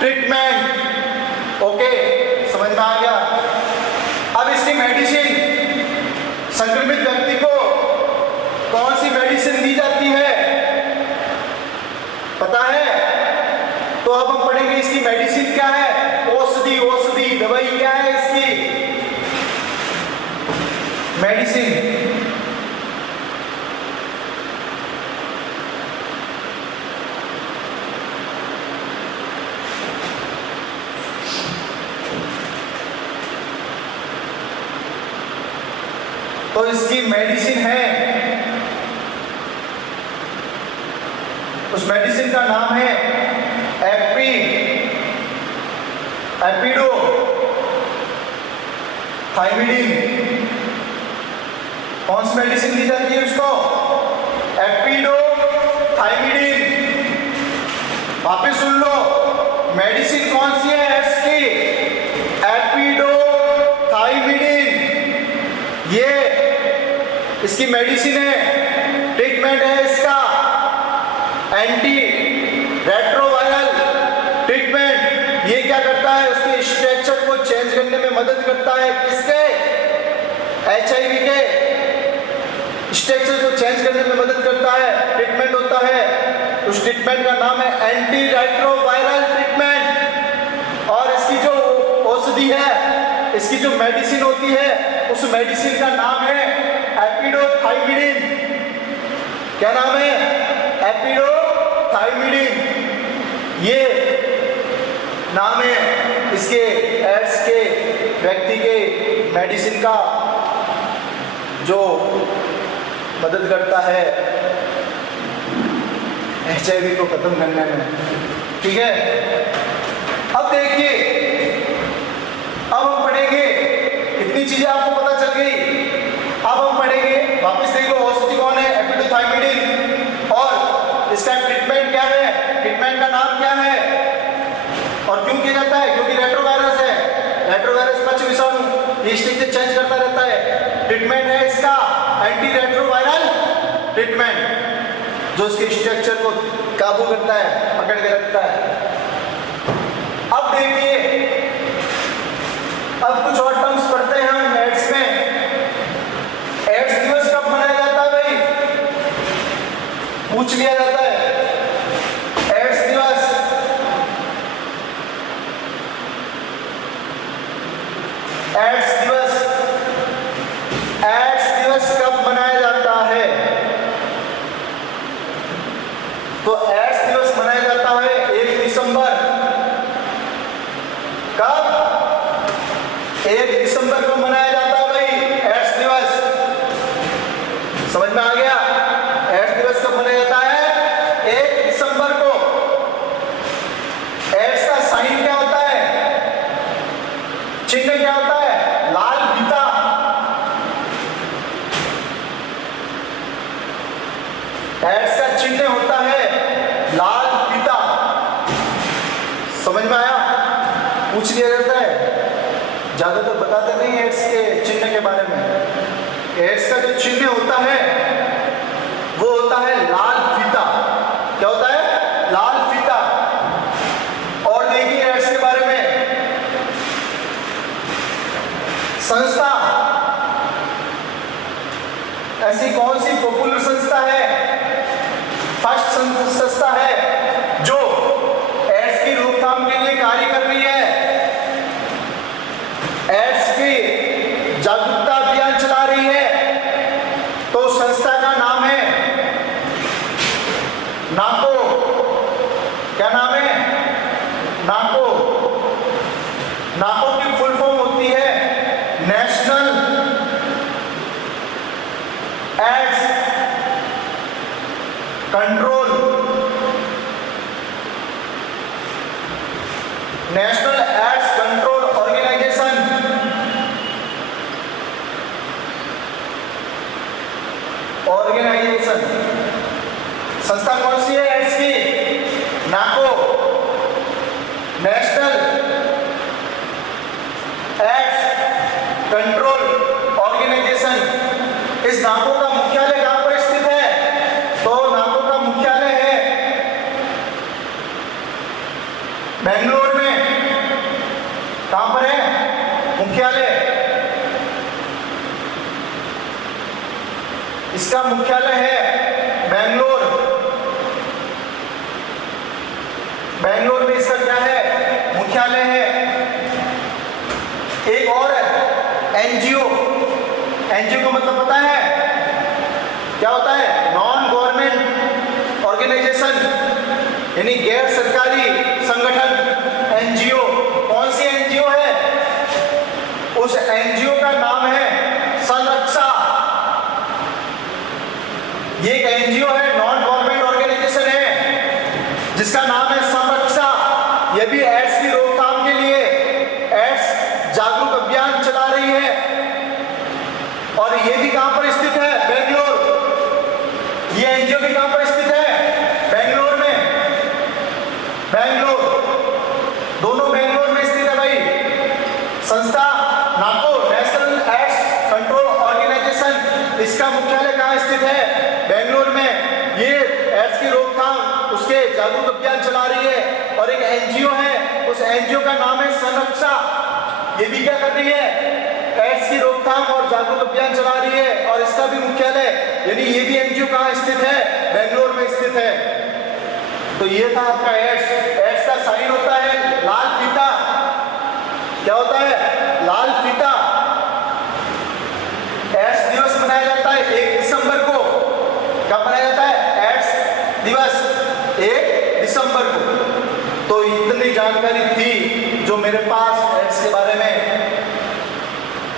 Treatment. Okay, समझ में आ गया। अब इसकी मेडिसिन, संक्रमित व्यक्ति को कौन सी मेडिसिन दी जाती है पता है? तो अब हम पढ़ेंगे इसकी मेडिसिन क्या है। औषधि, औषधि दवाई क्या है इसकी मेडिसिन। तो इसकी मेडिसिन है, उस मेडिसिन का नाम है एपिडो थाइमिडीन। कौन सी मेडिसिन दी जाती है उसको? एपिडो थाइमिडीन। वापिस सुन लो, मेडिसिन कौन सी है इसकी? एपिडो थाइमिडीन। ये इसकी मेडिसिन है। ट्रीटमेंट है इसका एंटी रेट्रोवायरल ट्रीटमेंट। ये क्या करता है? उसके स्ट्रक्चर को चेंज करने में मदद करता है। किसके? HIV के स्ट्रक्चर को चेंज करने में मदद करता है। ट्रीटमेंट होता है, उस ट्रीटमेंट का नाम है एंटी रेट्रोवायरल ट्रीटमेंट। और इसकी जो औषधि है, इसकी जो मेडिसिन होती है, उस मेडिसिन का नाम है एपिडो थाइमिडीन। क्या नाम है? एपिडो थाइमिडीन। ये नाम है इसके एड्स के व्यक्ति के मेडिसिन का, जो मदद करता है HIV को खत्म करने में। ठीक है, अब देखिए, अब हम पढ़ेंगे, इतनी चीजें आपको पता चल गई। अब हम पढ़ेंगे, वापस देखो, औषधि कौन है? एपिडो थाइमिडीन। और इसका ट्रीटमेंट क्या है? ट्रीटमेंट का नाम क्या है और क्यों किया जाता है? क्योंकि रेट्रोवायरस है। रेट्रोवायरस पक्ष विषाणु ये स्ट्रक्चर चेंज करता रहता है। ट्रीटमेंट है इसका एंटी रेट्रोवायरल ट्रीटमेंट, जो उसके स्ट्रक्चर को काबू करता है, पकड़ के रखता है। अब देखिए, अब कुछ और टर्म्स पढ़ते हैं हम एड्स में। एड्स दिवस कब मनाया जाता है भाई? पूछ लिया जाता है। एड्स दिवस कब मनाया जाता है? तो एड्स दिवस मनाया जाता है 1 दिसंबर। कब? 1 दिसंबर को मनाया जाता है भाई एड्स दिवस। समझ में आ गया? एड्स दिवस कब मनाया जाता है? 1 दिसंबर को। एड्स का साइन क्या होता है? चिन्ह क्या होता है? लाल फीता। एड्स का चिन्ह होता है लाल फीता। समझ में आया? पूछ लिया जाता है, ज्यादातर बताते नहीं एड्स के चिन्ह के बारे में। एड्स का जो चिन्ह होता है वो होता है लाल फीता। क्या होता है? लाल फीता। और देखिए एड्स के बारे में, संस्था, ऐसी कौन सी पॉपुलर संस्था है, फर्स्ट संस्था है जो एड्स की रोकथाम के लिए कार्य कर रही है, एड्स की जागरूकता अभियान चला रही है? तो संस्था का नाम है नाको। क्या नाम है? नाको। नाको की फुल फॉर्म होती है national AIDS control, national AIDS control organisation. संस्था कौन सी है एड्स की? NACO, national AIDS control organisation. इस नाको का मुख्यालय कहां पर स्थित है? तो नाको का मुख्यालय है बेंगलोर में कहां पर है मुख्यालय? इसका मुख्यालय है बेंगलोर। बेंगलोर में इसका क्या है? मुख्यालय है। एक और है एनजीओ। एनजीओ का मतलब पता है क्या होता है? नॉन गवर्नमेंट ऑर्गेनाइजेशन, यानी गैर सरकारी संगठन। एनजीओ कौन सी एनजीओ है? उस एनजीओ का नाम है संरक्षा। ये एक एनजीओ है, नॉन गवर्नमेंट ऑर्गेनाइजेशन है, जिसका नाम है संरक्षा। यह भी एड्स की रोकथाम के लिए एड्स जागरूक अभियान चला रही है। और ये भी कहां पर स्थित है? बेंगलोर। ये एनजीओ भी कहां पर स्थित है? बेंगलोर में। बेंगलोर, दोनों बेंगलोर में स्थित है भाई। संस्था नाको, नेशनल एड्स कंट्रोल ऑर्गेनाइजेशन, इसका मुख्यालय कहां स्थित है? बेंगलोर में। ये एड्स की रोकथाम, उसके जागरूक अभियान चला रही है। और एक एनजीओ है, उस एनजीओ का नाम है संरक्षा। ये भी क्या कर रही है? एड्स की रोकथाम और जागरूक अभियान चला रही है। और इसका भी मुख्यालय, यानी ये भी एनजीओ कहां स्थित है? बेंगलोर में स्थित है। तो ये था आपका एड्स। एड्स का साइन होता है लाल फीता। क्या होता है? लाल फीता। एड्स दिवस मनाया जाता है 1 दिसंबर को। कब मनाया जाता है? एड्स दिवस 1 दिसंबर को। तो इतनी जानकारी थी जो मेरे पास एड्स के बारे में,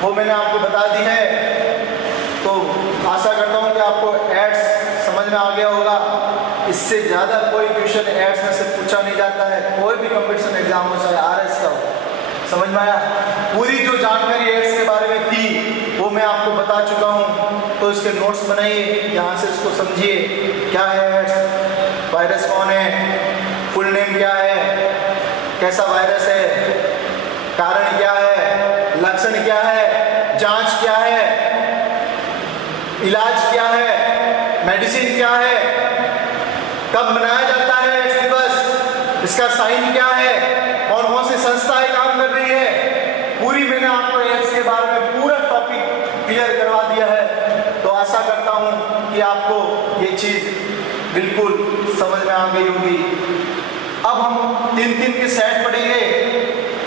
वो मैंने आपको बता दी है। तो आशा करता हूँ कि आपको एड्स समझ में आ गया होगा। इससे ज़्यादा कोई क्वेश्चन एड्स में से पूछा नहीं जाता है, कोई भी कंपटीशन एग्जाम हो, चाहे आरएस का हो। समझ में आया? पूरी जो जानकारी एड्स के बारे में थी वो मैं आपको बता चुका हूँ। तो इसके नोट्स बनाइए, यहाँ से इसको समझिए। क्या है एड्स? वायरस कौन है? फुल नेम क्या है? कैसा वायरस है? कारण क्या है? लक्षण क्या है? जांच क्या है? इलाज क्या है? मेडिसिन क्या है? कब मनाया जाता है एड्स दिवस? इसका साइन क्या है? कौन कौन सी संस्थाएं काम कर रही है? पूरी मैंने आपको एड्स के बारे में पूरा टॉपिक क्लियर करवा दिया है। तो आशा करता हूं कि आपको ये चीज बिल्कुल समझ में आ गई होगी। अब हम 3 के सेट पढ़ेंगे,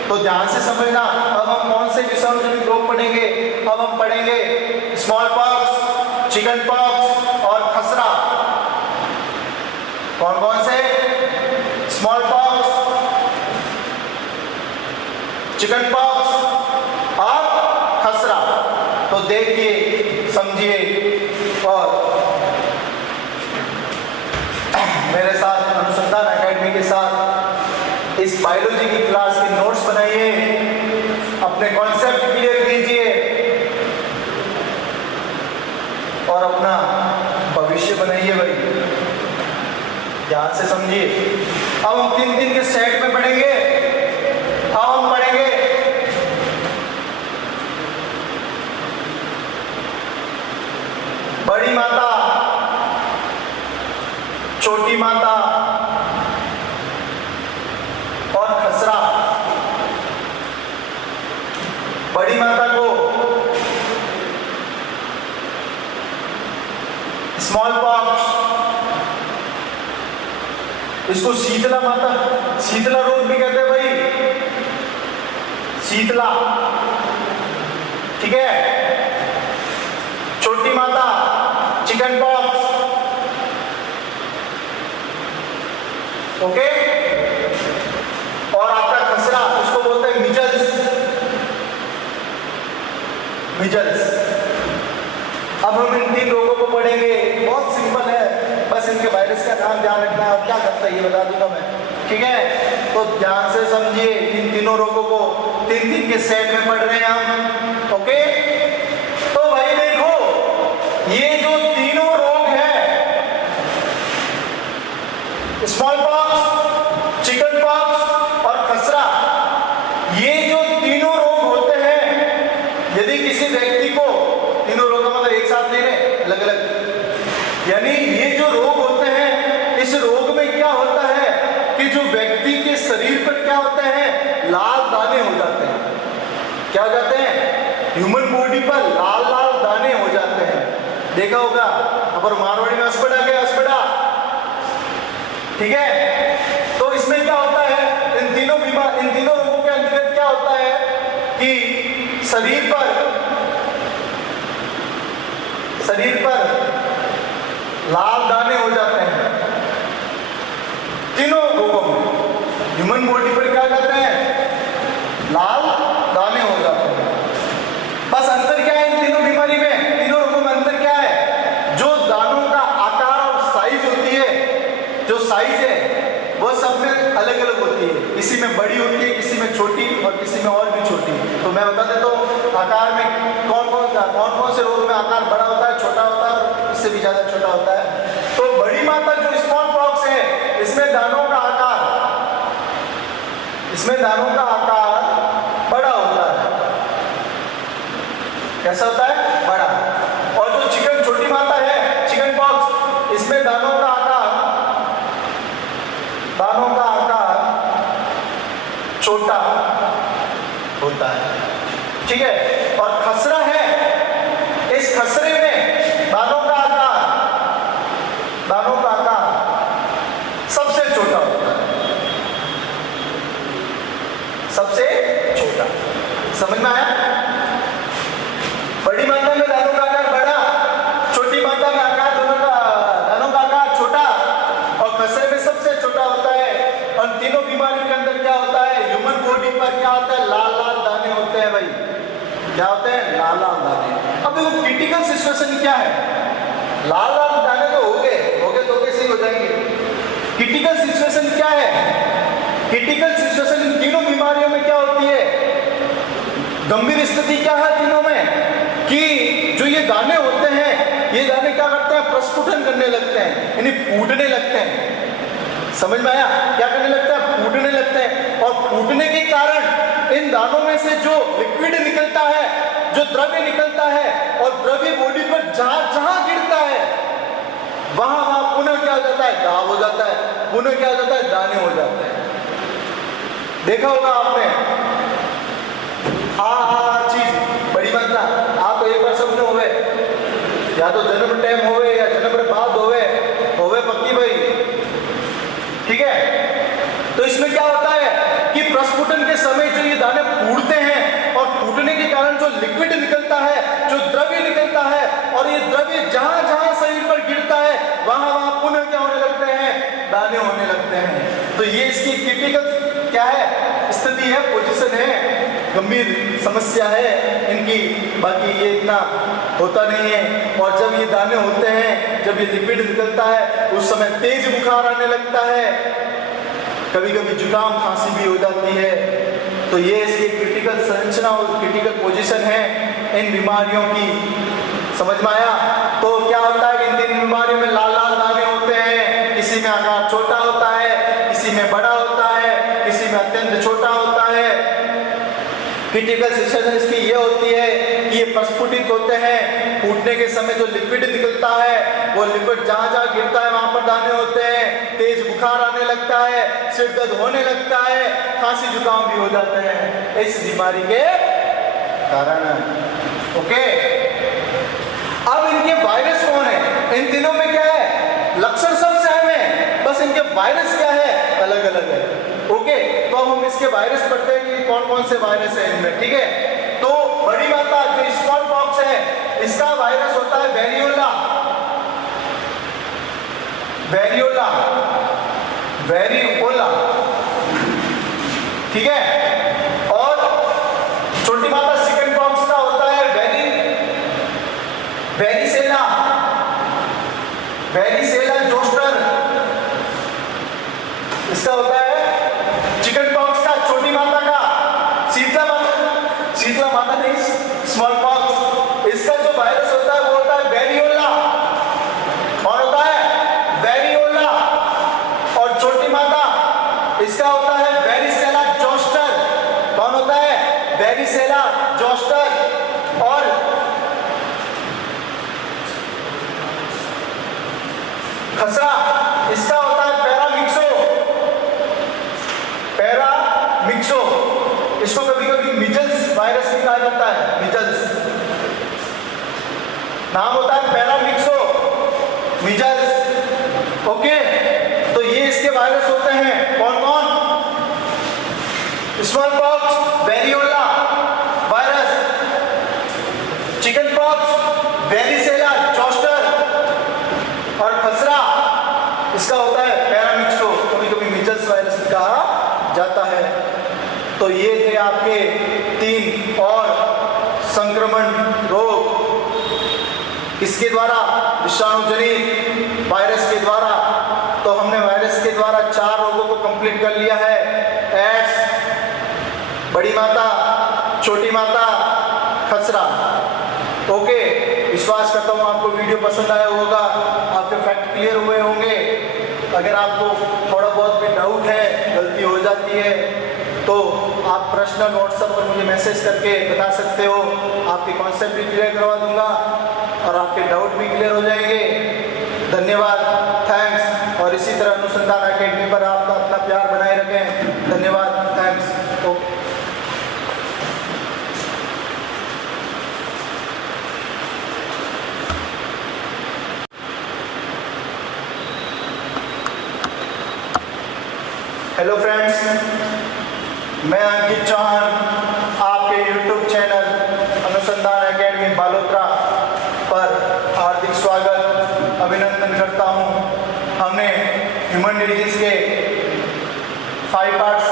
तो ध्यान से समझना। अब हम कौन से विषाणुजनित रोग पढ़ेंगे? अब हम पढ़ेंगे स्मॉल पॉक्स, चिकन पॉक्स और खसरा। कौन कौन से? स्मॉल पॉक्स, चिकन पॉक्स और खसरा। तो देखिए, समझिए और मेरे साथ अनुसंधान एकेडमी के साथ इस बायोलॉजी की क्लास के नोट्स बनाइए, अपने कॉन्सेप्ट क्लियर कीजिए और अपना भविष्य बनाइए भाई। ध्यान से समझिए। अब हम 3 के सेट में पढ़ेंगे। अब हम पढ़ेंगे बड़ी माता, छोटी माता और खसरा। बड़ी माता को स्मॉल पॉक्स, इसको शीतला माता, शीतला रोग भी कहते हैं भाई, शीतला। ठीक है। छोटी माता चिकन पॉक्स। ओके। और आपका खसरा, उसको बोलते हैं मिजल्स। मिजल्स। अब हम इन 3 रोगों को पढ़ेंगे। बहुत सिंपल है, बस इनके वायरस का नाम ध्यान रखना है और क्या करता है ये बता दूंगा मैं। ठीक है। तो ध्यान से समझिए, इन तीनों रोगों को 3 के सेट में पढ़ रहे हैं हम। ओके। तो भाई देखो, ये जो तीनों रोग हैं, स्मॉल पॉक्स, चिकन पॉक्स और खसरा, ये जो तीनों रोग होते हैं, यदि किसी व्यक्ति को, तीनों रोग मतलब एक साथ नहीं रहे, अलग अलग, यानी ये जो रोग होते हैं, इस रोग में क्या होता है कि जो व्यक्ति व्यक्ति के शरीर पर क्या होते हैं, लाल दाने हो जाते हैं। क्या हो जाते हैं, ह्यूमन बॉडी पर लाल लाल दाने हो जाते हैं। देखा होगा अपर मारवाड़ी में अस्पड़ा के अस्पड़ा, ठीक है। तो इसमें क्या होता है, इन तीनों रोगों के अंतर्गत क्या होता है कि शरीर पर लाल दाने हो जाते हैं। तीनों रोगों में ह्यूमन बॉडी पर क्या करते हैं, लाल दाने हो जाते हैं। बस अंतर क्या है इन तीनों बीमारी में, तीनों रोगों में अंतर क्या है, जो दानों का आकार और साइज होती है, जो साइज है वो सब में अलग अलग होती है। किसी में बड़ी होती है, किसी में छोटी और किसी में और भी छोटी। तो मैं बता देता हूँ आकार में कौन कौन से रोग में आकार बड़ा होता है, छोटा होता है, इससे भी ज्यादा छोटा होता है। तो बड़ी मात्रा जो स्मॉल पॉक्स है, इसमें दानों का आकार बड़ा होता है। कैसा होता है, बड़ा। और जो चिकन छोटी मात्रा है, चिकन पॉक्स, इसमें दानों का आकार छोटा होता है, ठीक है। और खसरा है, इस खसरे में दानों का आकार सबसे छोटा होता है, सबसे छोटा। समझ में आया? बड़ी मात्रा में दानों का आकार बड़ा, छोटी मात्रा में दानों का आकार छोटा, और खसरे में सबसे छोटा होता है। और तीनों बीमारियों के अंदर क्या होता है, ह्यूमन बॉडी पर क्या होता है, लाल लाल दाने होते हैं भाई। क्या होते हैं, लाल लाल दाने। अब देखो क्रिटिकल सिचुएशन क्या है, लाल लाल दाने तो हो गए तो कैसे हो जाएंगे। क्रिटिकल सिचुएशन क्या है, क्रिटिकल सिचुएशन इन तीनों बीमारियों में क्या होती है, गंभीर स्थिति क्या है तीनों में, कि जो ये दाने होते हैं, ये दाने क्या करते हैं, प्रस्फुटन करने लगते हैं, यानी फूटने लगते हैं। समझ में आया? क्या करने लगता है, फूटने लगते हैं। और फूटने के कारण इन दानों में से जो लिक्विड निकलता है, जो द्रव्य निकलता है, और द्रव्य बॉडी पर जहां गिरता है, वहां पुनः क्या हो जाता है, दाग हो जाता है, पुनः क्या हो जाता है, दाने हो जाते हैं। देखा होगा आपने, चीज बड़ी मात्रा तो एक बार सबने होवे, या तो जन्म टाइम होवे या जन्म बाद होवे पक्की भाई, ठीक है। तो इसमें क्या होता है कि प्रस्फुटन के समय जो ये दाने फूटते हैं, और फूटने के कारण जो लिक्विड निकलता है, जो द्रव्य निकलता है, और ये द्रव्य जहां जहां शरीर पर गिरता है, वहां पुनः क्या होने लगते हैं, दाने होने लगते हैं। तो ये इसकी क्रिटिकल क्या है, स्थिति है, पोजीशन है, गंभीर समस्या है इनकी। बाकी ये इतना होता नहीं है। और जब ये दाने होते हैं, जब ये लिक्विड निकलता है, उस समय तेज बुखार आने लगता है, कभी कभी जुकाम खांसी भी हो जाती है। तो ये इसकी क्रिटिकल संरचना और क्रिटिकल पोजीशन है इन बीमारियों की। समझ में आया? तो क्या होता है कि इन तीन बीमारियों में लाल लाल दाने होते हैं, किसी में आकार छोटा होता है, किसी में बड़ा होता है, किसी में अत्यंत छोटा होता है। क्रिटिकल सिचुएशन इसकी ये होती है कि ये प्रस्फुटित होते हैं, फूटने के समय जो लिक्विड निकलता है, वो लिक्विड जहां जहां गिरता है वहां पर दाने होते हैं, तेज बुखार आने लगता है, सिर दर्द होने लगता है, खांसी जुकाम भी हो जाते हैं इस बीमारी के कारण। ओके, अब इनके वायरस कौन है, इन तीनों में क्या है, लक्षण सब सेम है, बस इनके वायरस क्या है, अलग अलग है। ओके, तो अब हम इसके वायरस पढ़ते हैं कि कौन कौन से वायरस है इनमें, ठीक है। तो बड़ी मात्रा जो स्मॉल पॉक्स है, इसका वायरस होता है वेरियोला, ठीक है। और छोटी मात्रा चिकन पॉक्स का होता है वेरिसेला जोस्टर, इसका होता है चिकन पॉक्स का छोटी मात्रा का शीतला मात्रा नहीं, स्मॉल पॉक्स। इसका जो वायरस होता है वो होता है वेरियोला, और होता है वेरियोला। और छोटी मात्रा इसका होता है वेरिसेला जोस्टर। कौन होता है, वेरिसेला जोस्टर। और खसरा इसका होता है पैरामिक्सो, पैरा मिक्सो, इसको कभी कभी मिजल्स वायरस भी कहा जाता है, मिजल्स नाम होता है, पैरा मिक्सो, मिजल्स। ओके, तो ये इसके वायरस होते हैं, कौन कौन? Small pox, variola virus, chicken pox, varicella zoster और खसरा, इसका होता है पैरामिक्सो, कभी कभी मिजल्स वायरस भी कहा जाता है। तो ये थे आपके 3 और संक्रमण रोग, किसके द्वारा? विषाणुजनित वायरस के द्वारा। तो हमने वायरस के द्वारा 4 रोगों को कंप्लीट कर लिया है, एड्स, बड़ी माता, छोटी माता, खसरा। ओके, विश्वास करता हूँ आपको वीडियो पसंद आया होगा, आपके फैक्ट क्लियर हुए होंगे। अगर आपको थोड़ा बहुत भी डाउट है, गलती हो जाती है, तो आप पर्सनल व्हाट्सएप पर मुझे मैसेज करके बता सकते हो, आपके कॉन्सेप्ट भी क्लियर करवा दूंगा और आपके डाउट भी क्लियर हो जाएंगे। धन्यवाद, थैंक्स। और इसी तरह अनुसंधान अकेडमी पर आप अपना प्यार बनाए रखें। धन्यवाद, थैंक्स। ओके। हेलो फ्रेंड्स, मैं अंकित चौहान आपके YouTube चैनल अनुसंधान अकेडमी बालोतरा पर हार्दिक स्वागत, अभिनंदन करता हूं। हमने ह्यूमन डिजीज के 5 पार्ट्स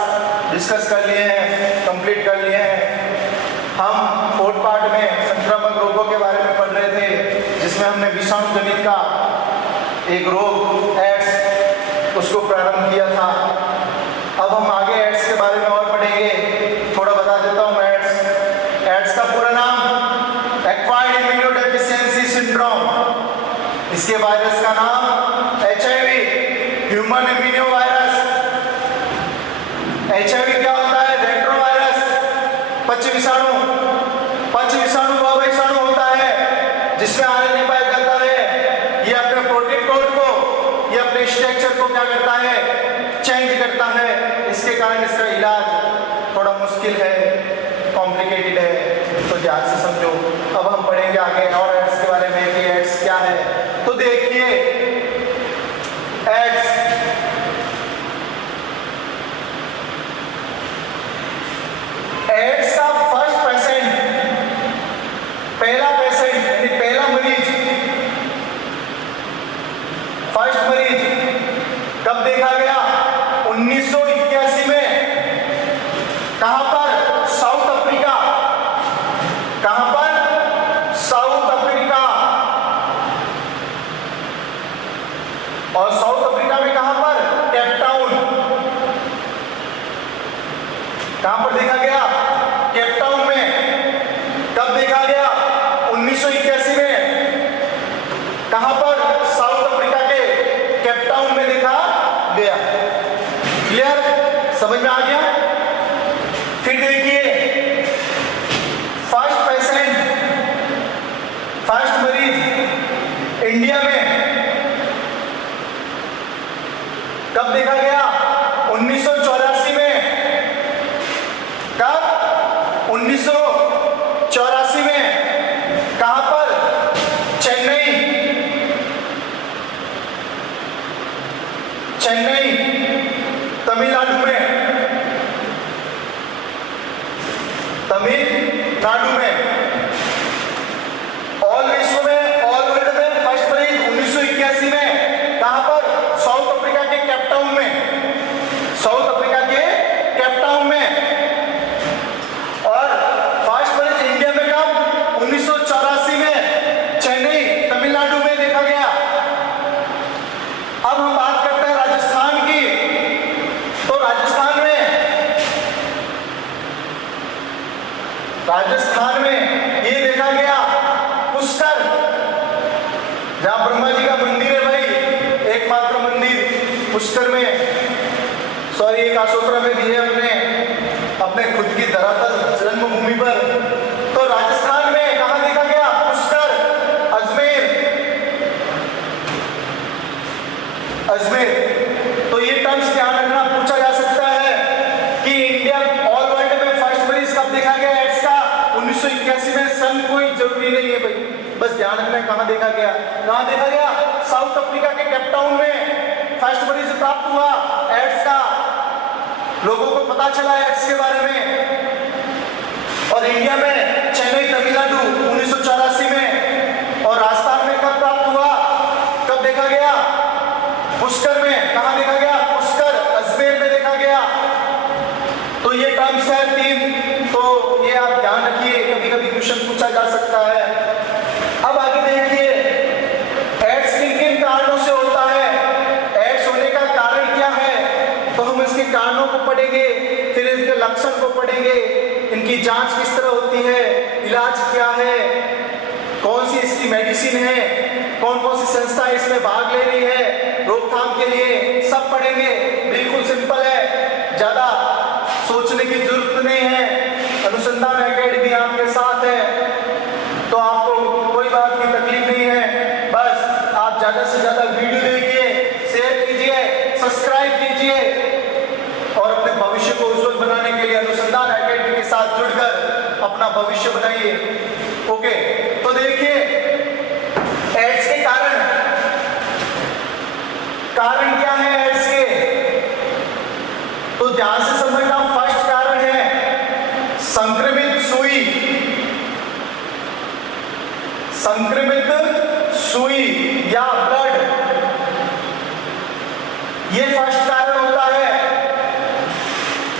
डिस्कस कर लिए हैं, कंप्लीट कर लिए हैं। हम 4th पार्ट में संक्रामक रोगों के बारे में पढ़ रहे थे, जिसमें हमने विषाणु जनित का एक रोग एड्स उसको प्रारंभ किया था। अब हम आगे एड्स के बारे में और पढ़ेंगे, थोड़ा बता देता हूँ। एड्स का पूरा नाम एक्वायर्ड इम्यूनोडेफिशिएंसी सिंड्रोम, इसके वायरस का नाम HIV, human immuno virus. HIV क्या होता है? रेट्रोवायरस, पक्ष विषाणु। पक्ष विषाणु वह विषाणु होता है जिसमें RNA पाया जाता है, ये अपने प्रोटीन कोड को, ये अपने स्ट्रक्चर को क्या करता है? चेंज करता है। इसके कारण इसका इलाज थोड़ा मुश्किल है, कॉम्प्लिकेटेड है, तो ध्यान से समझो। अब हम पढ़ेंगे आगे और एड्स के बारे में कि एड्स क्या है। तो देखिए, एड्स का फर्स्ट पेशेंट, पहला पेशेंट यानी पहला मरीज, फर्स्ट मरीज कब देखा गया? 1981 में। कहां पर? South Africa. कहां पर? South Africa. और साउथ अफ्रीका में कहां पर? Cape Town. कहां पर देखा गया? केप टाउन में। कब देखा गया? 1981 में। कहां पर? साउथ अफ्रीका के केप टाउन में देखा गया। क्लियर? समझ में आ गया? फिर देखिए, फर्स्ट पेशेंट, फर्स्ट मरीज इंडिया में कब देखा गया? 1984 में। कब? 1984 में। कहां पर? चेन्नई। चेन्नई, तमिलनाडु में। तमिलनाडु में। ऑल विश्व में, ऑल वर्ल्ड में फर्स्ट मरीज 1981 में। कहां पर? साउथ अफ्रीका के केप टाउन में। साउथ अफ्रीका के केप टाउन में। और फर्स्ट मरीज इंडिया में कब? 1984 में, चेन्नई, तमिलनाडु में देखा गया। अब हम बात करते हैं राजस्थान की। तो राजस्थान में ये देखा गया पुष्कर, जहां ब्रह्मा जी का मंदिर है भाई, एकमात्र मंदिर पुष्कर में, सॉरी एक आशोत्रा में भी है अपने खुद की धरातल जन्मभूमि पर। तो राजस्थान में कहां देखा गया? पुष्कर, अजमेर। अजमेर। तो ये टर्म्स ध्यान रखना, पूछा जा सकता है 1981 में सन कोई जरूरी नहीं है भाई, बस ध्यान रखना है कहां देखा गया। कहां देखा गया? साउथ अफ्रीका के केपटाउन में फर्स्ट मरीज प्राप्त हुआ एड्स का, लोगों को पता चला एड्स के बारे में। और इंडिया में चेन्नई तमिलनाडु 1984 में, और राजस्थान में कब प्राप्त हुआ, कब देखा गया? पुष्कर में। कहां देखा गया? पुष्कर अजमेर में देखा गया। तो ये टर्म्स है 3, तो ये आप ध्यान रखिए, कभी कभी क्वेश्चन पूछा जा सकता है। अब आगे देखिए एड्स किन किन कारणों से होता है, एड्स होने का कारण क्या है, तो हम इसके कारणों को पढ़ेंगे, फिर इनके लक्षण को पढ़ेंगे, इनकी जांच किस तरह होती है, इलाज क्या है, कौन सी इसकी मेडिसिन है, कौन कौन सी संस्था इसमें भाग ले रही है रोकथाम के लिए, सब पढ़ेंगे। बिल्कुल सिंपल है, ज्यादा सोचने की जरूरत नहीं है। अनुसंधान एकेडमी आपके साथ है, तो आपको कोई बात की तकलीफ नहीं है। बस आप ज्यादा से ज्यादा वीडियो देखिए, शेयर कीजिए, सब्सक्राइब कीजिए और अपने भविष्य को उज्जवल बनाने के लिए अनुसंधान एकेडमी के साथ जुड़कर अपना भविष्य बनाइए। ओके, तो देखिए एड्स के कारण क्या है एड्स के, तो ध्यान से समझना। फर्स्ट कारण है संक्रमित सुई, संक्रमित सुई या ब्लड, ये फर्स्ट कारण होता है।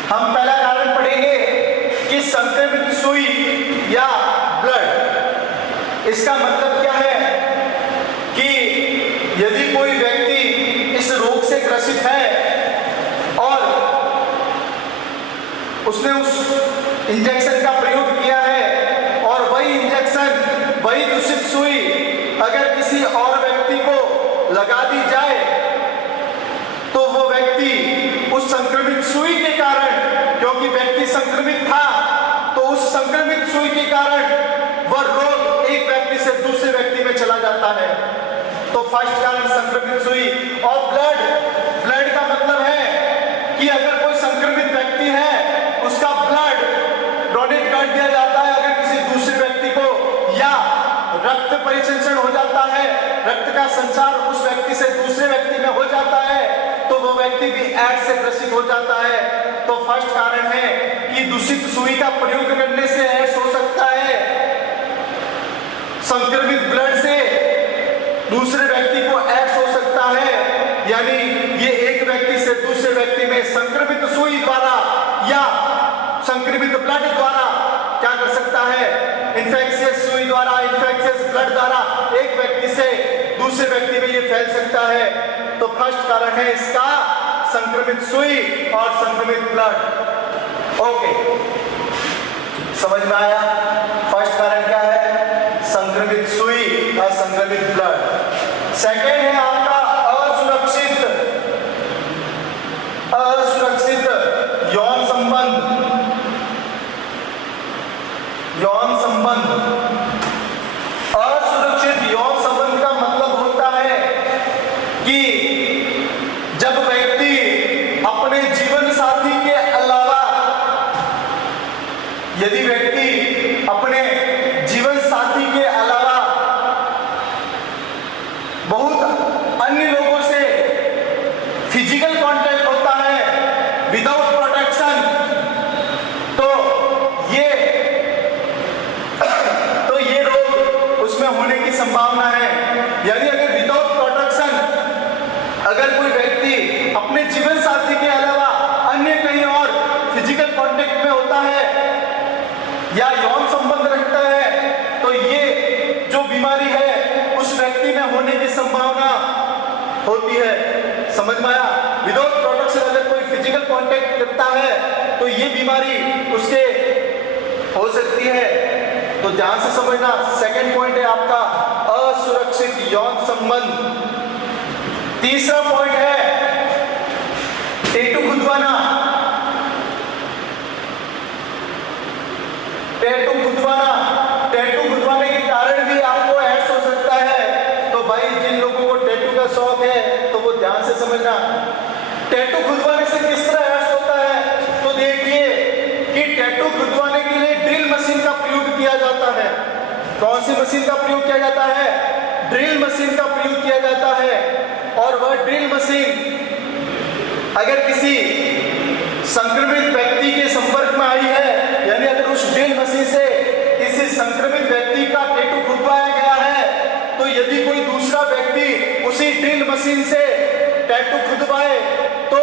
हम पहला कारण पढ़ेंगे कि संक्रमित सुई या ब्लड, इसका मतलब क्या है कि यदि कोई व्यक्ति इस रोग से ग्रसित है और उसने उस इंजेक्शन का प्रयोग किया है और वही इंजेक्शन, वही दूषित सुई अगर किसी और व्यक्ति को लगा दी जाए, तो वो व्यक्ति उस संक्रमित सुई के कारण, क्योंकि व्यक्ति संक्रमित था, तो उस संक्रमित सुई के कारण वह रोग एक व्यक्ति से दूसरे व्यक्ति में चला जाता है। तो फर्स्ट कारण संक्रमित सुई। और ब्लड का मतलब है कि अगर कोई संक्रमित व्यक्ति है उसका ब्लड डोनेट कर दिया जाता है अगर किसी दूसरे व्यक्ति को, या रक्त परिसंचरण हो जाता है, रक्त का संचार उस व्यक्ति से दूसरे व्यक्ति में हो जाता है, तो वो व्यक्ति भी एड्स से ग्रसित हो जाता है। तो फर्स्ट कारण है कि दूषित सुई का प्रयोग करने से एड्स हो सकता है। संक्रमित ब्लड से दूसरे व्यक्ति को एड्स हो सकता है, यानी ये एक व्यक्ति से दूसरे व्यक्ति में संक्रमित सुई द्वारा या संक्रमित ब्लड द्वारा क्या कर सकता है, इन्फेक्शियस सुई द्वारा, इन्फेक्शियस ब्लड द्वारा एक व्यक्ति से दूसरे व्यक्ति में ये फैल सकता है। तो फर्स्ट कारण है इसका संक्रमित सुई और संक्रमित ब्लड। ओके, समझ में आया? फर्स्ट कारण क्या है? संक्रमित सुई और संक्रमित ब्लड। सेकेंड है आपका असुरक्षित यौन संबंध। यौन संबंध, असुरक्षित यौन संबंध का मतलब होता है कि जब व्यक्ति अपने जीवन साथी के अलावा, यदि व्यक्ति अपने जीवन साथी के अलावा बहुत अन्य लोगों से फिजिकल कांटेक्ट होता है विदाउट प्रोटेक्शन, तो ये रोग उसमें होने की संभावना है। यानी अगर विदाउट प्रोटेक्शन अगर कोई व्यक्ति अपने जीवन साथी के अलावा अन्य कहीं और फिजिकल कांटेक्ट में होता है या यौन संबंध रखता है, तो ये जो बीमारी है उस व्यक्ति में होने की संभावना होती है। समझ में आया? विदाउट प्रोटेक्शन अगर कोई फिजिकल कांटेक्ट करता है तो ये बीमारी उसके हो सकती है। तो ध्यान से समझना। सेकंड पॉइंट है आपका असुरक्षित यौन संबंध। तीसरा पॉइंट है टेटू खुदवाना। टैटू खुदवाने के कारण भी आपको एड्स हो सकता है। तो भाई जिन लोगों को टैटू का शौक है तो वो ध्यान से समझना। टैटू खुदवाने से किस तरह एड्स होता है, तो देखिए कि टैटू खुदवाने के लिए ड्रिल मशीन का प्रयोग किया जाता है? कौन सी मशीन का प्रयोग किया जाता है? ड्रिल मशीन का प्रयोग किया जाता है। और वह ड्रिल मशीन अगर किसी संक्रमित व्यक्ति के संपर्क में आई है, यानी अगर उस ड्रिल मशीन से किसी संक्रमित व्यक्ति का टैटू खुदवाया गया है, तो यदि कोई दूसरा व्यक्ति उसी ड्रिल मशीन से टैटू खुदवाए तो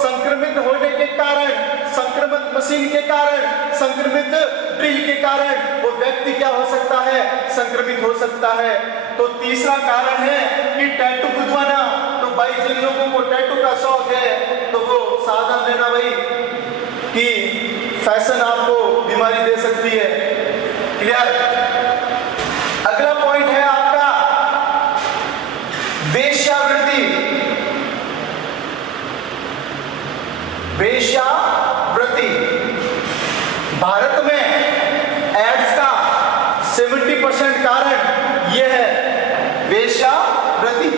संक्रमित होने के कारण, संक्रमित मशीन के कारण, संक्रमित ड्रिल के कारण वो व्यक्ति क्या हो सकता है? संक्रमित हो सकता है। तो तीसरा कारण है कि टैटू खुदवाना। तो भाई जिन लोगों को टैटू का शौक है तो वो सावधान रहना भाई कि फैशन आपको बीमारी दे सकती है। क्लियर? अगला पॉइंट है आपका वेश्यावृत्ति। वेश्यावृत्ति भारत में एड्स का 70% कारण यह है वेश्यावृत्ति।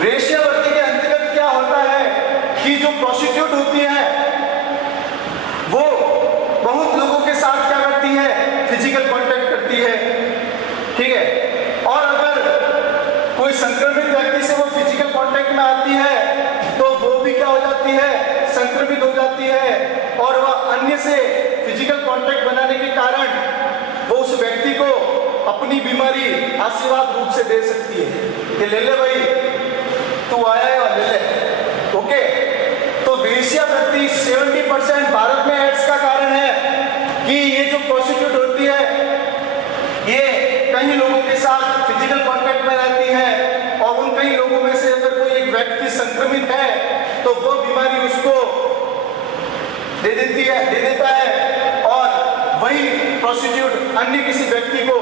वेश्यावृत्ति के अंतर्गत क्या होता है कि जो प्रोस्टिट्यूट होती है वो बहुत लोगों के साथ क्या करती है? फिजिकल कांटेक्ट करती है। ठीक है? और अगर कोई संक्रमित व्यक्ति से वो फिजिकल कांटेक्ट में आती है तो वो भी क्या हो जाती है? संक्रमित हो जाती है। और वह अन्य से फिजिकल कांटेक्ट बनाने के कारण वो उस व्यक्ति को अपनी बीमारी आशीर्वाद रूप से दे सकती है कि ले ले भाई, तू आया है और ले ले। ओके? तो वेश्यावृत्ति 70% भारत में एड्स का कारण है कि ये जो प्रोस्टिट्यूट होती है ये कई लोगों के साथ फिजिकल कांटेक्ट में रहती है, और उन कई लोगों में से अगर कोई एक व्यक्ति संक्रमित है तो वो बीमारी उसको दे देता है, और वही प्रोस्टिट्यूट अन्य किसी व्यक्ति को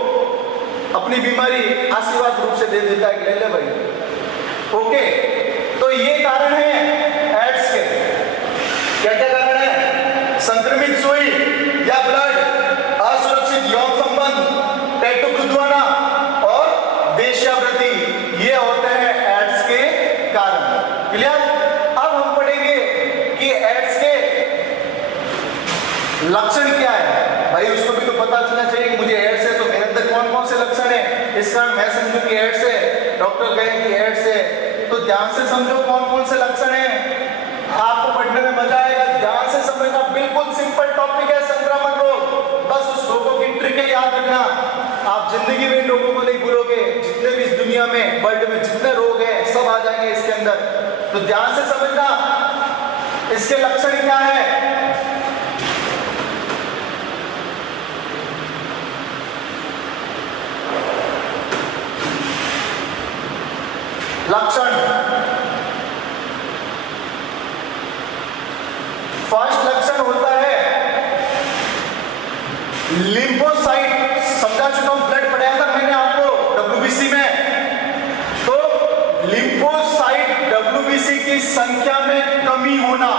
अपनी बीमारी आशीर्वाद रूप से दे देता है कि ले ले भाई। ओके? तो ये कारण है एड्स के। क्या क्या कारण है? संक्रमित सुई या ब्लड, असुरक्षित यौन संबंध, टैटू खुदवाना और वेश्यावृत्ति, ये होते हैं एड्स के कारण। क्लियर? अब हम पढ़ेंगे कि एड्स के लक्षण क्या है। भाई उसको भी तो पता चलना चाहिए कि मुझे एड्स है तो मेरे अंदर कौन कौन से लक्षण है। इस कारण मैं समझूं कि एड्स है, डॉक्टर कहे कि एड्स है, तो ध्यान से समझो कौन कौन से लक्षण है। आपको पढ़ने में मजा आएगा। ध्यान से समझना, बिल्कुल सिंपल टॉपिक है संक्रामक रोग। बस उस रोगों की ट्रिक याद रखना। आप जिंदगी में इन रोगों को नहीं भूलोगे। जितने भी इस दुनिया में, वर्ल्ड में जितने रोग हैं सब आ जाएंगे इसके अंदर। तो ध्यान से समझना इसके लक्षण क्या है। लक्षण, फर्स्ट लक्षण होता है लिम्फोसाइट। समझा चुका हूं, ब्लड पढ़ाया था मैंने आपको WBC में। तो लिम्फोसाइट WBC की संख्या में कमी होना,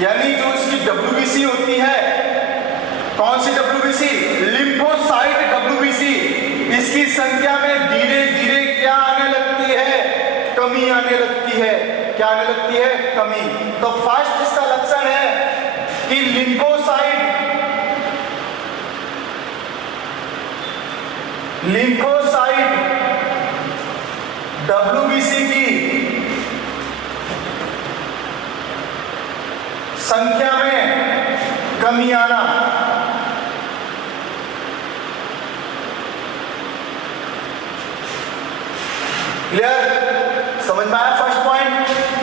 यानी जो इसकी WBC होती है, कौन सी WBC? लिम्फोसाइट WBC, इसकी संख्या में धीरे धीरे क्या आने लगती है? कमी आने लगती है। क्या आने लगती है? कमी। तो फर्स्ट इसका लक्षण है कि लिम्फोसाइट WBC की संख्या में कमी आना। क्लियर? समझ में आया फर्स्ट पॉइंट?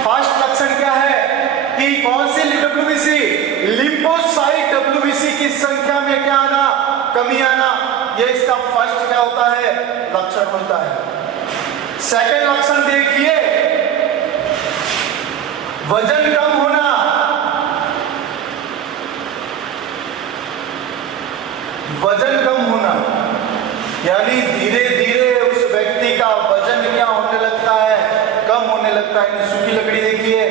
फर्स्ट लक्षण क्या है कि कौन सी WBC? लिम्फोसाइट WBC की संख्या में क्या आना? कमी आना। ये इसका फर्स्ट क्या होता है? लक्षण होता है। सेकंड लक्षण देखिए, वजन कम होना। वजन कम होना यानी धीरे धीरे उस व्यक्ति का वजन क्या होने लगता है? कम होने लगता है। सूखी लकड़ी देखिए,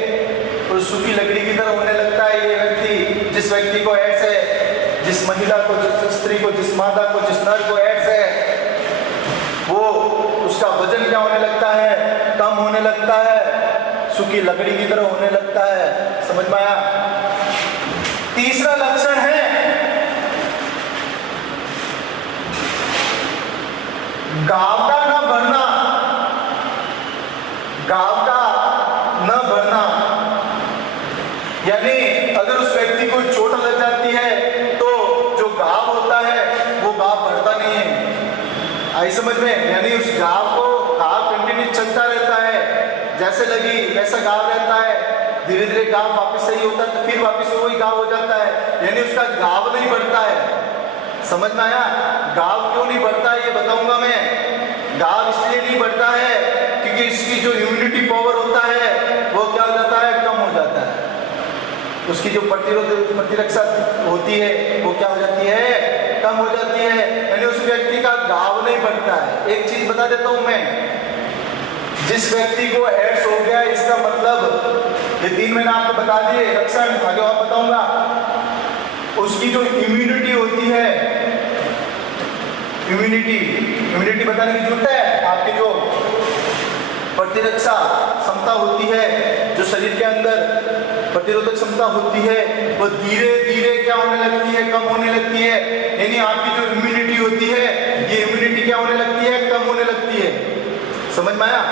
तो सूखी लकड़ी की तरह होने लगता है ये व्यक्ति। जिस व्यक्ति को एड्स है, जिस महिला को, जिस स्त्री को, जिस मादा को, जिस नर को एड्स है, वो उसका वजन क्या होने लगता है? कम होने लगता है, सूखी लकड़ी की तरह होने लगता है। समझ में आया? तीसरा लक्षण है घाव का न भरना, घाव का न भरना, यानी अगर उस व्यक्ति को चोट लग जाती है तो जो घाव होता है वो घाव भरता नहीं है। आई समझ में? यानी उस घाव कंटिन्यू चलता रहता है, जैसे लगी वैसा घाव रहता है, धीरे धीरे घाव वापस सही होता है तो फिर वापस वही घाव हो जाता है, यानी उसका घाव नहीं बढ़ता है। समझ में आया? घाव क्यों नहीं बढ़ता है ये बताऊंगा मैं। घाव इसलिए नहीं बढ़ता है क्योंकि इसकी जो इम्यूनिटी पावर होता है वो क्या हो जाता है, कम हो जाता है। उसकी जो प्रतिरक्षा होती है वो क्या हो जाती है, कम हो जाती है, यानी उस व्यक्ति का घाव नहीं बढ़ता है। एक चीज बता देता हूं मैं, जिस व्यक्ति को एड्स हो गया इसका मतलब ये 3 मैंने आपको बता दिए लक्षण, आगे और बताऊंगा। उसकी जो इम्यूनिटी होती है, इम्यूनिटी बताने की जरूरत है, आपकी जो प्रतिरक्षा क्षमता होती है, जो शरीर के अंदर प्रतिरोधक क्षमता होती है वो धीरे धीरे क्या होने लगती है, कम होने लगती है। यानी आपकी जो इम्यूनिटी होती है ये इम्यूनिटी क्या होने लगती है, कम होने लगती है। समझ में आया?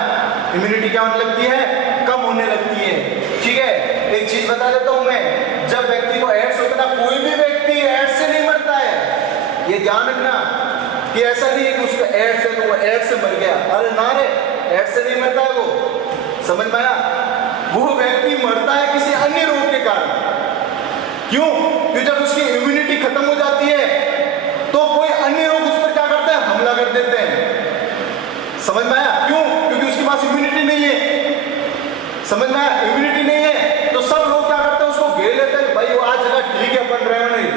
इम्यूनिटी क्या होने लगती है, कम होने लगती है। ठीक है, एक चीज बता देता हूं मैं, जब व्यक्ति को एड्स होता है, कोई भी व्यक्ति एड्स से नहीं मरता है, ये ध्यान रखना कि ऐसा नहीं है कि उसको एड्स है तो वो एड्स से मर गया। अरे ना रे, एड्स से नहीं मरता है वो। समझ में आया? वो व्यक्ति मरता है किसी अन्य रोग के कारण। क्यों? क्योंकि जब उसकी इम्यूनिटी खत्म हो जाती है तो कोई अन्य रोग उस पर क्या करता है, हमला कर देते हैं। समझ में आया? क्यों? क्योंकि उसके पास इम्यूनिटी नहीं है। समझ में आया? इम्यूनिटी नहीं है तो सब लोग क्या करते हैं, उसको घेर लेते हैं, भाई वो आज जगह ठीक है, अपन रहे नहीं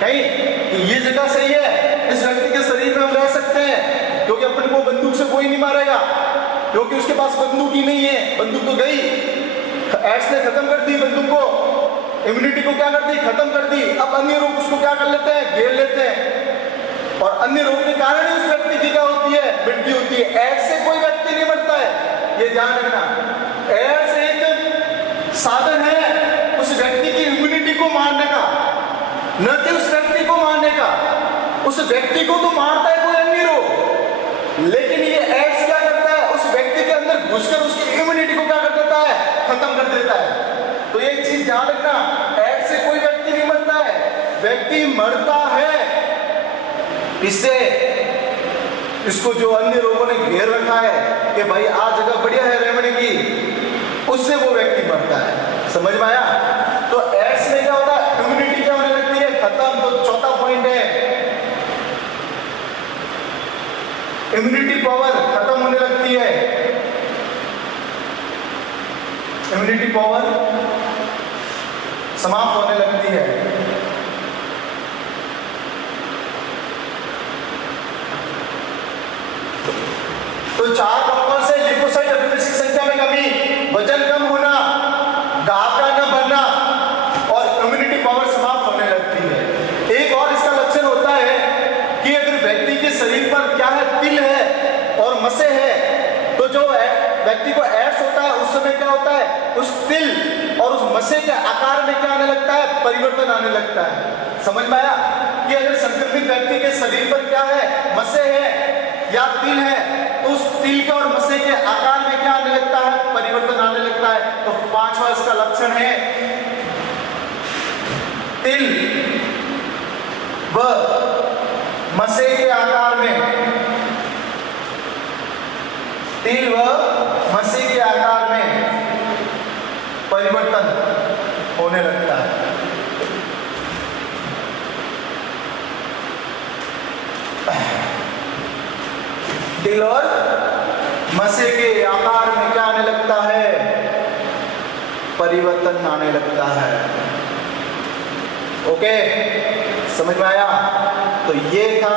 कहीं कि ये जगह सही है, इस व्यक्ति के शरीर में हम रह सकते हैं, क्योंकि अपन को बंदूक से कोई नहीं मारेगा, क्योंकि उसके पास बंदूक ही नहीं है। बंदूक तो गई, एड्स ने खत्म कर दी बंदूक को, इम्यूनिटी को क्या कर दी, खत्म कर दी। अब अन्य रोग उसको क्या कर लेते हैं, घेर लेते हैं, और अन्य रोग के कारण ही उस व्यक्ति की क्या होती है, मृत्यु होती है। एड्स से कोई व्यक्ति नहीं मरता है, ये ध्यान रखना। एड्स एक साधन है उस व्यक्ति की इम्यूनिटी को मारने का, न कि उस व्यक्ति को मारने का। उस व्यक्ति को तो मारता है कोई अन्य रोग, लेकिन ये एड्स क्या करता है, उस व्यक्ति के अंदर घुसकर उसकी इम्यूनिटी को क्या कर देता है, खत्म कर देता है। तो ये चीज ध्यान रखना, एड्स से कोई व्यक्ति नहीं मरता है, व्यक्ति मरता है इससे, इसको जो अन्य रोगों ने घेर रखा है कि भाई आज जगह बढ़िया है रहने की, उससे वो व्यक्ति मरता है। समझ में आया? तो एड्स में क्या होता है, इम्यूनिटी क्या होने लगती है, खत्म। तो चौथा पॉइंट है, इम्यूनिटी पावर खत्म होने लगती है। इम्यूनिटी पावर समाप्त होने लगती है। तो 4 कंपाउंड से लिपोसाइट WBC संख्या में कमी, वजन कम होना, घाव का न भरना और इम्यूनिटी पावर समाप्त होने लगती है। एक और इसका लक्षण होता है कि अगर व्यक्ति के शरीर पर क्या है, तिल है और मसे है, तो जो व्यक्ति को एड्स होता है उस समय क्या होता है, उस तिल और उस मसे के आकार में क्या आने लगता है, परिवर्तन आने लगता है। समझ में आया? कि अगर संक्रमित व्यक्ति के शरीर पर क्या है, मसे है या तिल है, तो उस तिल के और मसे के आकार में क्या आने लगता है, परिवर्तन आने लगता है। तो 5वां इसका लक्षण है, तिल व मसे के आकार में, तिल व मसे के आकार में परिवर्तन होने लगता है। तिल और मसे के आकार में क्या आने लगता है, परिवर्तन आने लगता है। ओके, समझ में आया? तो ये था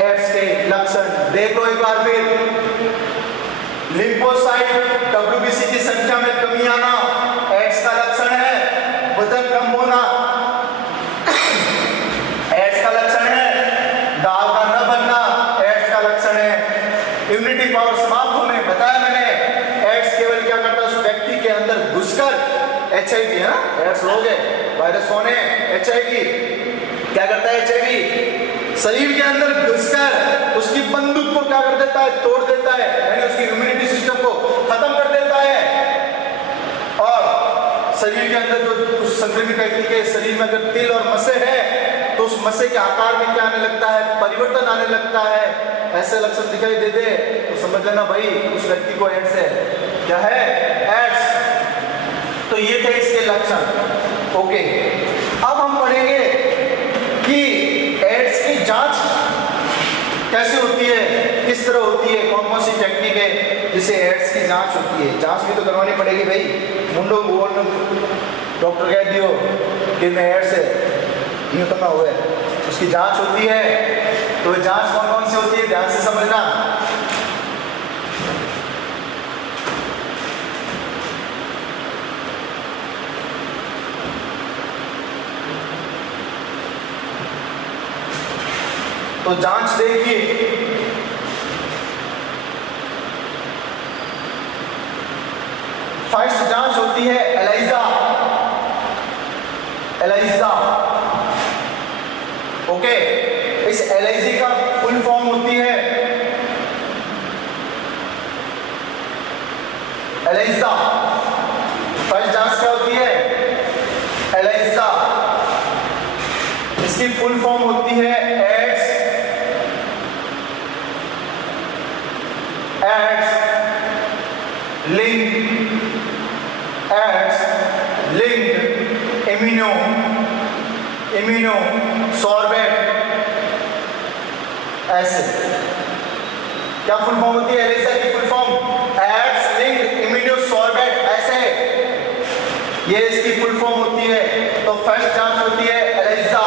एड्स के लक्षण। देख लो एक बार फिर, लिम्फोसाइट WBC की संख्या में कमी आना एड्स का लक्षण है, वजन कम होना एड्स का लक्षण है, घाव का न बनना एड्स का लक्षण है, इम्यूनिटी पावर समाप्त होने, बताया मैंने। एड्स केवल क्या करता है, उस व्यक्ति के अंदर घुसकर, HIV है ना, एड्स रोग है, वायरस कौन है, HIV क्या करता है, HIV शरीर के अंदर घुसकर उसकी बंदूक को क्या देता है, तोड़ देता है, यानी उसकी इम्यूनिटी सिस्टम को खत्म कर देता है। और शरीर के अंदर जो उस संक्रमित व्यक्ति के शरीर में अगर तिल और मसे है तो उस मसे के आकार में क्या आने लगता है, परिवर्तन आने लगता है। ऐसे लक्षण दिखाई दे दे तो समझ लेना भाई उस व्यक्ति को एड्स है। क्या है? एड्स। तो ये थे इसके लक्षण। ओके, अब हम पढ़ेंगे कि एड्स की जांच कैसे होती है, किस तरह होती है, कौन कौन सी टेक्निक है जिससे एड्स की जांच होती है। जांच भी तो करवानी पड़ेगी भाई। मुंडो बोल डॉक्टर कह दियो कि मैं एड्स है, यूँ तो ना हुए, उसकी जांच होती है। तो वह जांच कौन कौन सी होती है ध्यान से समझना। तो जांच देखिए, फर्स्ट जांच होती है एलाइजा। ELISA, okay. इस एलाइजा का फुल फॉर्म होती है एलाइजा। फर्स्ट जांच क्या होती है? एलाइजा। इसकी फुल फॉर्म होती है AIDS linked immuno sorbate acid. क्या फुल फॉर्म होती है एलिजा की? Full form AIDS linked immuno sorbate acid, ये इसकी फुल फॉर्म होती है। तो फर्स्ट जांच होती है एलिजा।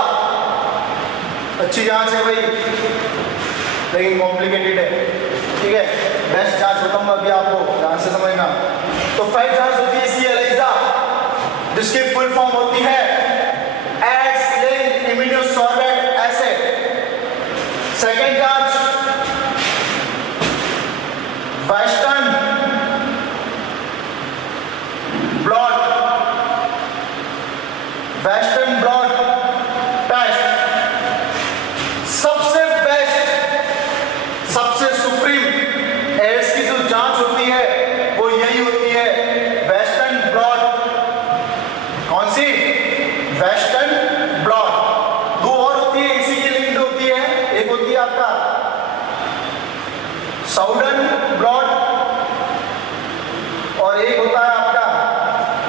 अच्छी जांच है भाई, लेकिन कॉम्प्लिकेटेड है, ठीक है। बेस्ट जांच बताऊंगा अभी आपको, ध्यान से समझना। तो फर्स्ट जांच होती है इसकी एलिजा, जिसकी फुल फॉर्म होती है AIDS linked immuno sorbate acid. Second जांच वेस्टर्न ब्लड टेस्ट। सबसे बेस्ट, सबसे सुप्रीम एड्स की जो जांच होती है वो यही होती है, वेस्टर्न ब्लड। कौन सी? Western blood. दो और होती है इसी की लिंक्ड होती है, एक होती है आपका साउदर्न ब्लड और एक होता है आपका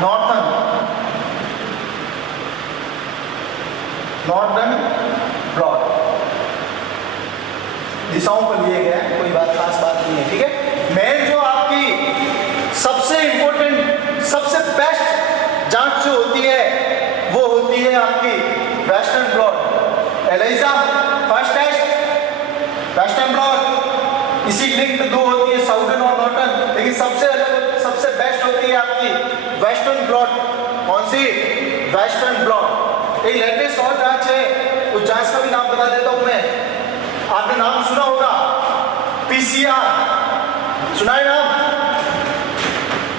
नॉर्थर्न ब्लड। दिशाओं पर लिए गए हैं, कोई बात खास बात नहीं है, ठीक है। मेन जो आपकी सबसे इंपॉर्टेंट, सबसे बेस्ट जांच जो होती है वो होती है आपकी western blood. ELISA first test western blood, इसी लिंक दो होती है साउदर्न और नॉर्थर्न, लेकिन सबसे अलग, सबसे बेस्ट होती है आपकी वेस्टर्न ब्लड। कौन सी? Western blood. एक लेटेस्ट और जांच है, उस जांच का भी नाम बता देता हूं मैं। आपने नाम सुना होगा पीसीआर, सुना है नाम?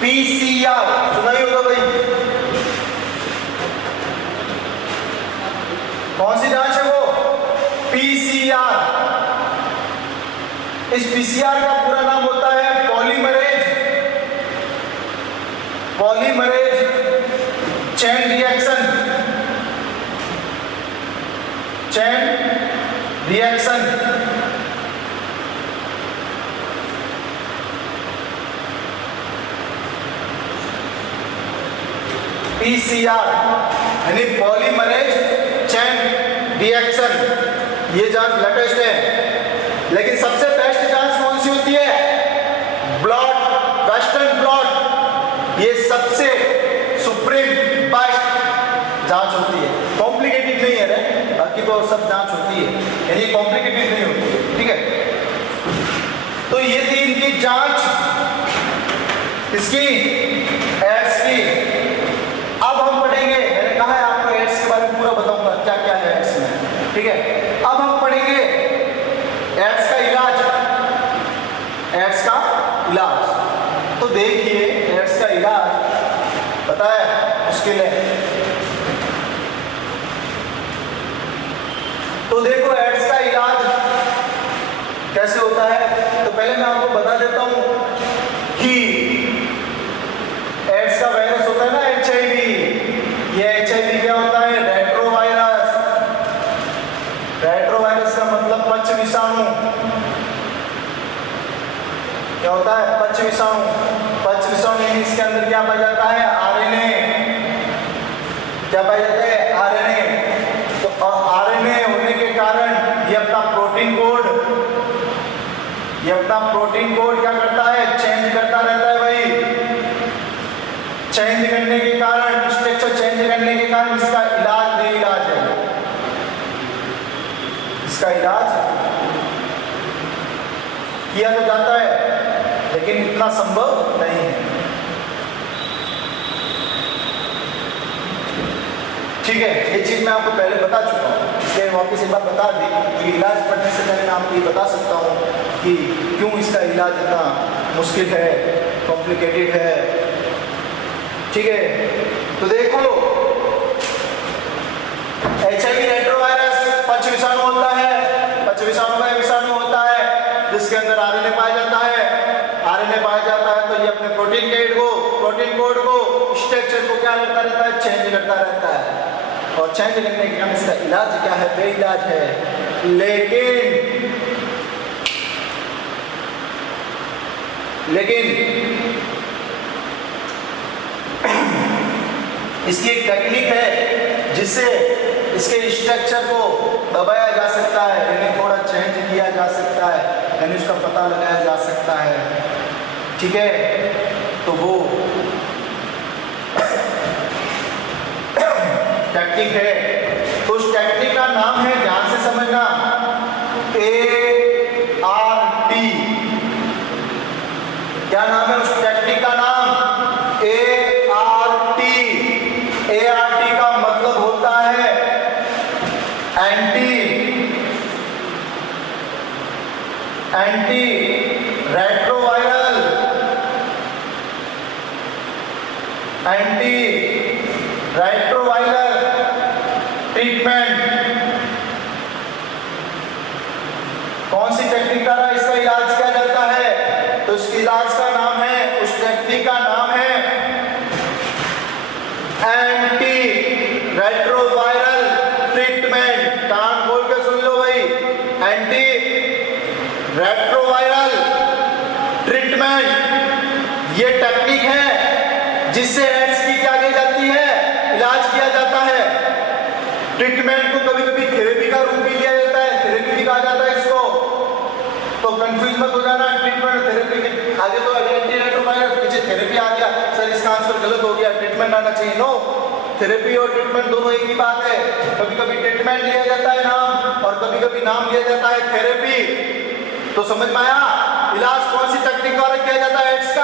पीसीआर सुना ही होगा भाई। कौन सी जांच है वो? पीसीआर। इस पीसीआर का पूरा नाम होता है पॉलीमरेज चेन रिएक्शन। पीसीआर यानी पॉलीमरेज चेन रिएक्शन, ये जांच लेटेस्ट है। लेकिन सबसे बेस्ट जांच कौन सी होती है? Blood, western blood. ये सबसे सुप्रीम बेस्ट जांच होती है, कॉम्प्लिकेटेड नहीं है रे, बाकी तो सब जांच होती है, यानी कॉम्प्लिकेटेड नहीं होती है, ठीक है। तो ये थी इनकी जांच, इसकी एड्स की। अब हम पढ़ेंगे, मैंने कहा है आपको एड्स के बारे में पूरा बताऊंगा क्या क्या है एड्स में, ठीक है। अब हम पढ़ेंगे एड्स का इलाज। एड्स का इलाज तो देखिए, एड्स का इलाज पता है मुश्किल है। तो देखो एड्स का इलाज कैसे होता है? तो पहले मैं आपको बता देता हूं कि एड्स का वायरस होता है ना HIV, ये HIV क्या होता है? रेट्रोवायरस। रेट्रोवायरस का मतलब पक्ष विषाणु। क्या होता है? पक्ष विषाणु। पक्ष विषाणु यानी इसके अंदर क्या पाया जाता है? RNA। क्या पाया जाता है? RNA। तो RNA होने के कारण ये अपना प्रोटीन कोड क्या करता है? चेंज करता रहता है भाई। चेंज करने के कारण, स्ट्रक्चर चेंज करने के कारण इसका इलाज बेइलाज है। इसका इलाज किया तो जाता है लेकिन इतना संभव नहीं है। ठीक है, ये चीज मैं आपको पहले बता चुका हूँ, इसलिए वापस एक बार बता दी। तो इलाज पढ़ने से पहले मैं आपको ये बता सकता हूँ कि क्यों इसका इलाज इतना मुश्किल है, कॉम्प्लिकेटेड है। ठीक है, तो देखो HIV रेट्रोवायरस पक्ष विषाणु होता है। पक्ष विषाणु का विषाणु होता है जिसके अंदर RNA पाया जाता है। RNA पाया जाता है तो ये अपने प्रोटीन कोड को स्ट्रक्चर को क्या करता रहता है? चेंज करता रहता है। और चेंज करने के कारण इसका इलाज क्या है? बेइलाज है। लेकिन इसकी एक टेक्निक है जिससे इसके स्ट्रक्चर को दबाया जा सकता है, यानी थोड़ा चेंज किया जा सकता है, यानी उसका पता लगाया जा सकता है। ठीक है, तो वो टेक्निक है। तो उस टेक्निक का नाम है, ध्यान से समझना, ART। क्या नाम है उस टेक्निक का नाम? ART। ART का मतलब होता है एंटी रेट्रोवायरल, ट्रीटमेंट। कौन सी टेक्निक द्वारा इसका इलाज किया जाता है? तो उस इलाज का नाम है, उस टेक्निक का नाम है एंटी रेट्रोवायरल ट्रीटमेंट। कान खोल के सुन लो भाई, एंटी रेट्रोवायरल ट्रीटमेंट ये टेक्निक है जिससे एड्स की क्या की जाती है? इलाज किया जाता है। ट्रीटमेंट को कभी कभी थेरेपी का रूप भी लिया जाता है, थेरेपी भी कहा जाता है इसको। तो कंफ्यूज मत हो जाना, ट्रीटमेंट थेरेपी के आगे तो एंटी रेट्रोवायरल पीछे थेरेपी आ गया, सर इसका आंसर गलत हो गया, ट्रीटमेंट आना चाहिए। नो, थेरेपी और ट्रीटमेंट दोनों एक ही बात है। कभी कभी ट्रीटमेंट लिया जाता है नाम, और कभी कभी नाम लिया जाता है थेरेपी। तो समझ में आया? इलाज कौन सी टेक्निक द्वारा किया जाता है एड्स का?